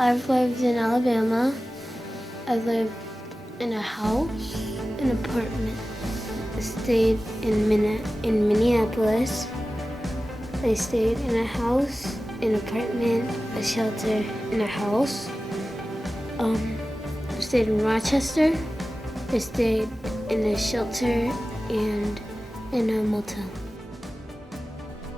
I've lived in Alabama. I've lived in a house, an apartment. I stayed in Minneapolis. I stayed in a house, an apartment, a shelter, and a house. I stayed in Rochester. I stayed in a shelter and in a motel.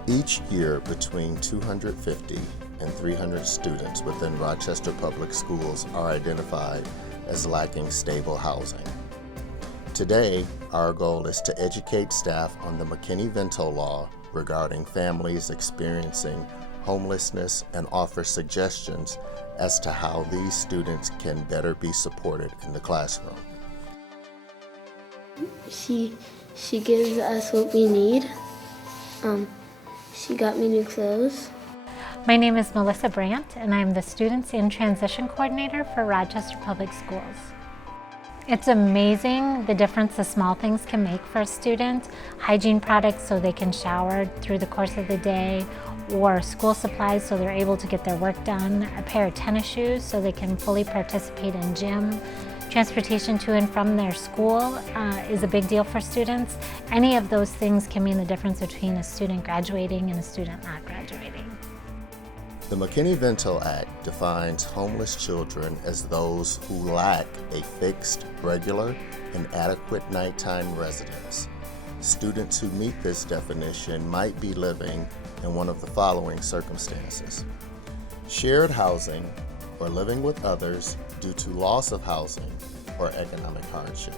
Each year, between 250 and 300 students within Rochester Public Schools are identified as lacking stable housing. Today, our goal is to educate staff on the Mckinney Vento law regarding families experiencing homelessness and offer suggestions as to how these students can better be supported in the classroom. She gives us what we need. She got me new clothes. My name is Melissa Brandt, and I'm the Students in Transition Coordinator for Rochester Public Schools. It's amazing the difference the small things can make for a student. Hygiene products so they can shower through the course of the day, or school supplies so they're able to get their work done, a pair of tennis shoes so they can fully participate in gym. Transportation to and from their school is a big deal for students. Any of those things can mean the difference between a student graduating and a student not graduating. The Mckinney Vento Act defines homeless children as those who lack a fixed, regular, and adequate nighttime residence. Students who meet this definition might be living in one of the following circumstances: shared housing, or living with others due to loss of housing or economic hardship,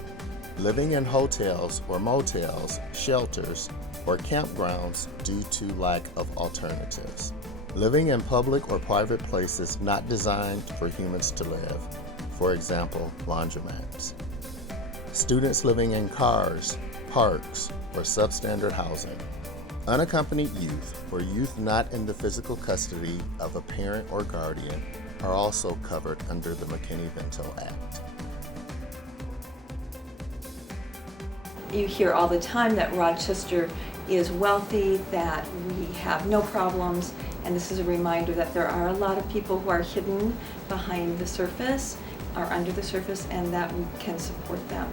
living in hotels or motels, shelters, or campgrounds due to lack of alternatives, living in public or private places not designed for humans to live, for example, laundromats, students living in cars, parks, or substandard housing, unaccompanied youth or youth not in the physical custody of a parent or guardian are also covered under the Mckinney Vento Act. You hear all the time that Rochester is wealthy, that we have no problems, and this is a reminder that there are a lot of people who are hidden behind the surface or under the surface, and that we can support them.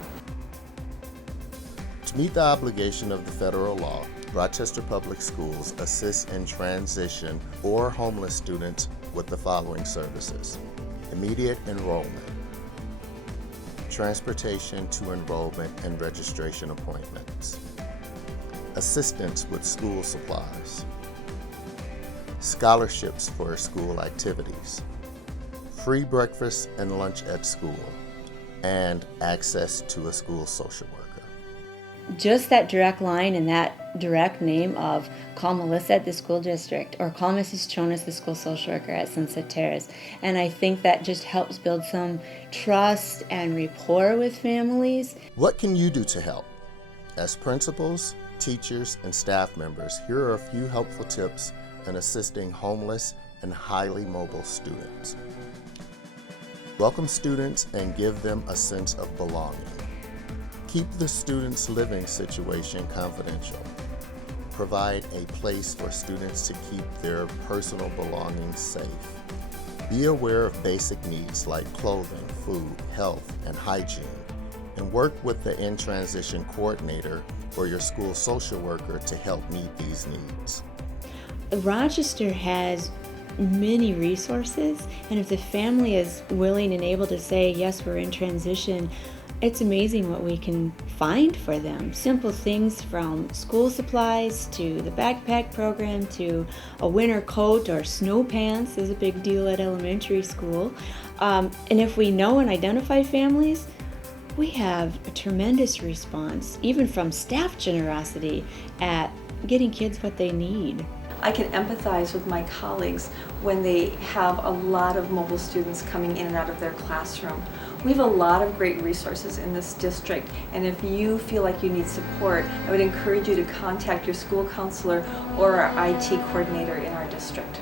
To meet the obligation of the federal law, Rochester Public Schools assists in transition or homeless students with the following services: immediate enrollment, transportation to enrollment and registration appointments, assistance with school supplies, scholarships for school activities, free breakfast and lunch at school, and access to a school social worker. Just that direct line and that direct name of call Melissa at the school district or call Mrs. Jonas, the school social worker at Sunset Terrace. And I think that just helps build some trust and rapport with families. What can you do to help? As principals, teachers, and staff members, here are a few helpful tips in assisting homeless and highly mobile students. Welcome students and give them a sense of belonging. Keep the student's living situation confidential. Provide a place for students to keep their personal belongings safe. Be aware of basic needs like clothing, food, health, and hygiene, and work with the in-transition coordinator or your school social worker to help meet these needs. Rochester has many resources, and if the family is willing and able to say, yes, we're in transition, it's amazing what we can find for them. Simple things from school supplies to the backpack program to a winter coat or snow pants is a big deal at elementary school. And if we know and identify families, we have a tremendous response, even from staff generosity, at getting kids what they need. I can empathize with my colleagues when they have a lot of mobile students coming in and out of their classroom. We have a lot of great resources in this district, and if you feel like you need support, I would encourage you to contact your school counselor or our IT coordinator in our district.